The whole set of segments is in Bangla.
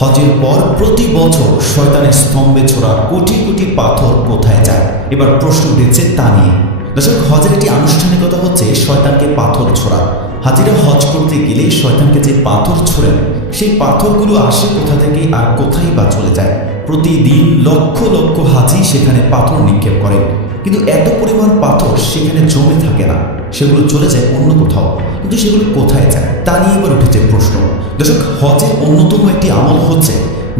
হজের পর প্রতি বছর শয়তানের স্তম্ভে ছোড়া কোটি কোটি পাথর কোথায় যায়? এবার প্রশ্ন উঠেছে তা নিয়ে। দর্শক, হজের একটি আনুষ্ঠানিকতা হচ্ছে শয়তানকে পাথর ছোড়া। হাজিরা হজ করতে গেলে শয়তানকে যে পাথর ছোড়েন, সেই পাথরগুলো আসে কোথা থেকে আর কোথায় বা চলে যায়? প্রতিদিন লক্ষ লক্ষ হাজি সেখানে পাথর নিক্ষেপ করেন, কিন্তু এত পরিমাণ পাথর সেখানে জমে থাকে না, সেগুলো চলে যায় অন্য কোথাও। কিন্তু সেগুলো কোথায় যায় তা নিয়ে এবার উঠেছে প্রশ্ন। দর্শক, হজের অন্যতম একটি আমল হচ্ছে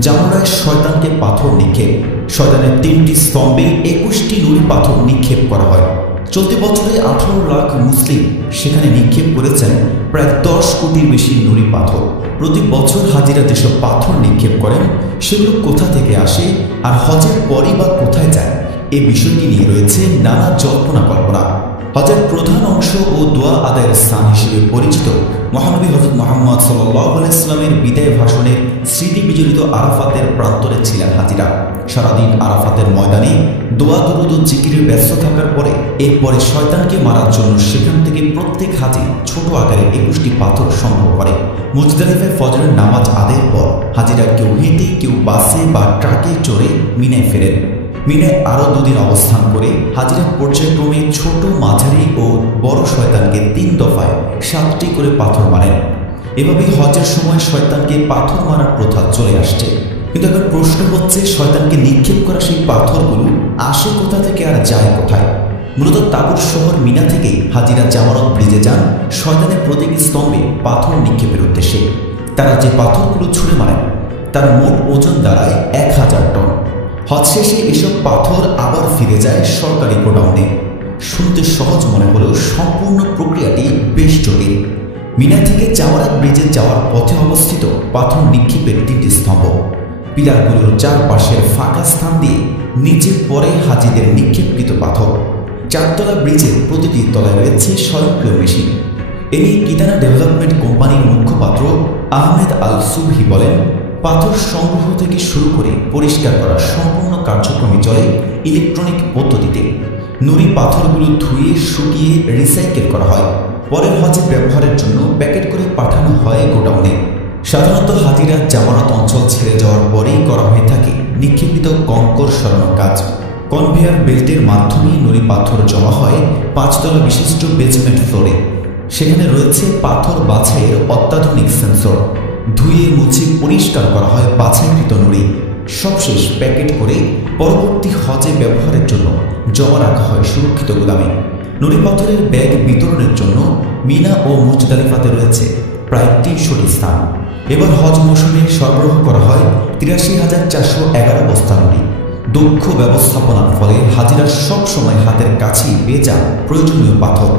জামরায় শয়তানকে পাথর নিক্ষেপ। শয়তানের 3টি স্তম্ভে 21টি নুড়ি পাথর নিক্ষেপ করা হয়। চলতি বছরে 18 লাখ মুসলিম সেখানে নিক্ষেপ করেছেন প্রায় 10 কোটির বেশি নুড়ি পাথর। প্রতি বছর হাজিরা যেসব পাথর নিক্ষেপ করেন সেগুলো কোথা থেকে আসে আর হজের পরই বা কোথায় যায়, এই বিষয়টি নিয়ে রয়েছে নানা জল্পনা কল্পনা। হজের প্রধান অংশ ও দোয়া আদায়ের স্থান হিসেবে পরিচিত মহানবী হযরত মুহাম্মদ সাল্লাল্লাহু আলাইহি ওয়াসাল্লামের বিদায় ভাষণের স্মৃতি বিজড়িত আরাফাতের প্রান্তরে ছিলেন হাজিরা। সারাদিন আরাফাতের ময়দানে দোয়া দরুদ ও জিকিরে ব্যস্ত থাকার পরে এরপরে শয়তানকে মারার জন্য সেখান থেকে প্রত্যেক হাজি ছোট আকারে 21টি পাথর সংগ্রহ করে। মুজদালিফায় ফজরের নামাজ আদায়ের পর হাজিরা কেউ হেঁটে, কেউ বাসে বা ট্রাকে চড়ে মিনায় ফেরেন। মিনায় আরও 2 দিন অবস্থান করে হাজিরা পর্যায়ক্রমে ছোট, মাঝারি ও বড় শয়তানকে 3 দফায় 7টি করে পাথর মারেন। এভাবে হজের সময় শয়তানকে পাথর মারার প্রথা চলে আসছে। কিন্তু এখন প্রশ্ন হচ্ছে, শয়তানকে নিক্ষেপ করা সেই পাথরগুলো আসে কোথা থেকে আর যায় কোথায়? মূলত তাবুর শহর মিনা থেকেই হাজিরা জামারত ব্রিজে যান শয়তানের প্রতীকী স্তম্ভে পাথর নিক্ষেপের উদ্দেশ্যে। তারা যে পাথরগুলো ছুঁড়ে মারেন তার মোট ওজন দাঁড়ায় 1000 টন। হজ শেষে এসব পাথর আবার ফিরে যায় সরকারি গোডাউনে। শুনতে সহজ মনে হলেও সম্পূর্ণ প্রক্রিয়াটি বেশ জটিল। মিনা থেকে জামারাত ব্রিজে যাওয়ার পথে অবস্থিত পাথর নিক্ষেপের 3টি স্তম্ভ। পিলারগুলোর চারপাশের ফাঁকা স্থান দিয়ে নিচে পড়ে হাজিদের নিক্ষেপকৃত পাথর। 4তলা ব্রিজের প্রতিটি তলায় রয়েছে স্বয়ংক্রিয় মেশিন। এ নিয়ে কিদানা ডেভেলপমেন্ট কোম্পানির মুখপাত্র আহমেদ আল সুবহি বলেন, পাথর সংগ্রহ থেকে শুরু করে পরিষ্কার করার সম্পূর্ণ কার্যক্রমই চলে ইলেকট্রনিক পদ্ধতিতে। নুড়ি পাথরগুলো ধুয়ে, শুকিয়ে রিসাইকেল করা হয়। পরের হজে ব্যবহারের জন্য প্যাকেট করে পাঠানো হয় গোডাউনে। সাধারণত হাজিরা জামানত অঞ্চল ছেড়ে যাওয়ার পরেই করা হয়ে থাকে নিক্ষেপিত কঙ্কর সরানোর কাজ। কনভেয়ার বেল্টের মাধ্যমে নুড়ি পাথর জমা হয় 5তলা বিশিষ্ট বেসমেন্ট ফ্লোরে। সেখানে রয়েছে পাথর বাছাইয়ের অত্যাধুনিক সেন্সর। ধুয়ে মুছে পরিষ্কার করা হয় বাছাইকৃত নুড়ি। সবশেষ প্যাকেট করে পরবর্তী হজে ব্যবহারের জন্য জমা রাখা হয় সুরক্ষিত গুদামে। নুড়ি পাথরের ব্যাগ বিতরণের জন্য মিনা ও মুজদালিফাতে রয়েছে প্রায় 300টি স্থান। এবার হজ মৌসুমে সরবরাহ করা হয় 83,411 বস্তা নুড়ি। দক্ষ ব্যবস্থাপনার ফলে হাজিরা সব সময় হাতের কাছেই পেয়ে যান প্রয়োজনীয় পাথর।